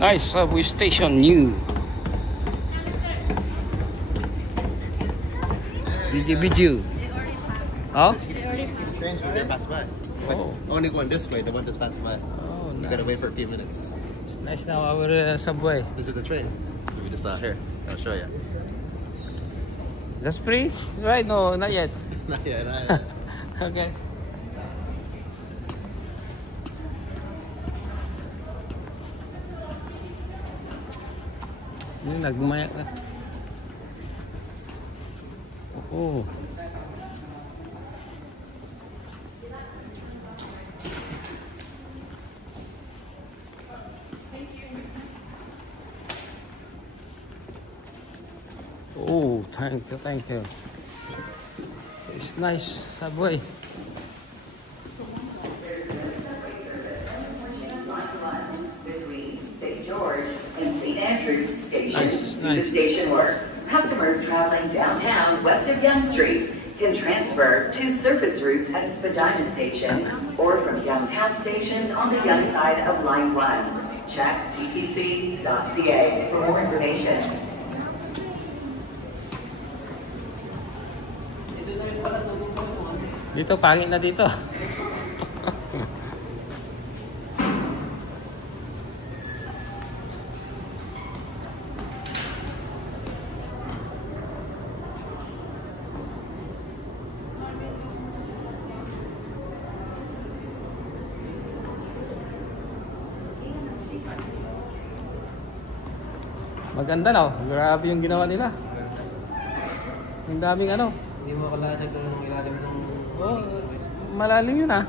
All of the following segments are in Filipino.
Nice subway station, new. Video. Oh? The trains were there passing by. It's like only going this way, the one that's passing by. Oh, nice. You gotta wait for a few minutes. It's nice now, our subway. This is the train. We just saw here. I'll show you. That's free? Right? No, not yet. Not yet. Not yet. Okay. Ini nagmaya ka. Oo. Oh, thank you. It's nice subway. Between St. George and St. Andrews stations Nice. to the station work. Customers traveling downtown west of Yonge Street can transfer to surface routes at Spadina Station or from downtown stations on the Yonge side of Line 1. Check ttc.ca for more information. Dito, pangit na dito. Maganda na, grabe yung ginawa nila. Ang daming ano. Hindi mo akalain na ganun ilalim ng... Oh, malalim yun ah.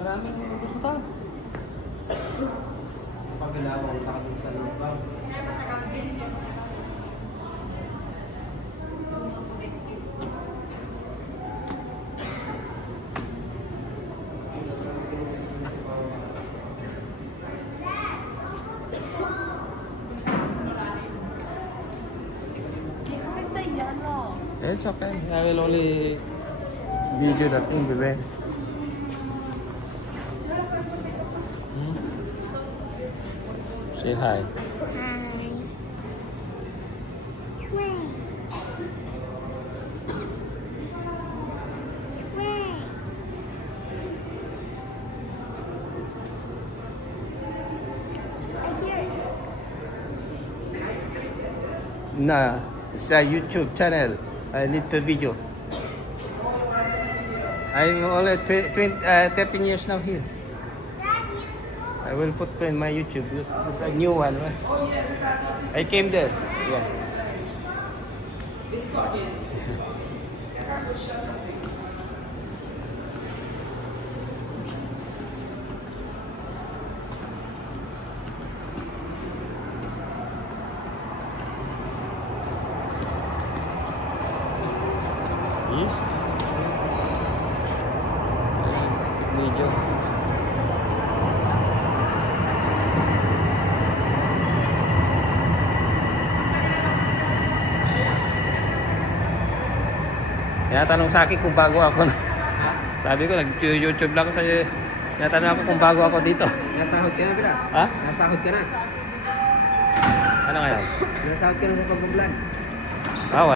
Maraming gusto ka. Pabila ako, punta ka dun sa lupang. It's okay. I will only video that thing, baby. Say hi. Nah, it's a YouTube channel. I need the video. I'm only 13 years now here. I will put in my YouTube. This is a new one. Right? I came there. Yeah. Yes. Video. Tinatanong sa akin kung bago ako. Sabi ko, nag-YouTube lang ako sa... Tinatanong ako kung bago ako dito. Nasahod ka na, Bilas? Ha? Nasahod ka na. Ano ngayon? Nasahod ka na sa pag-vlog.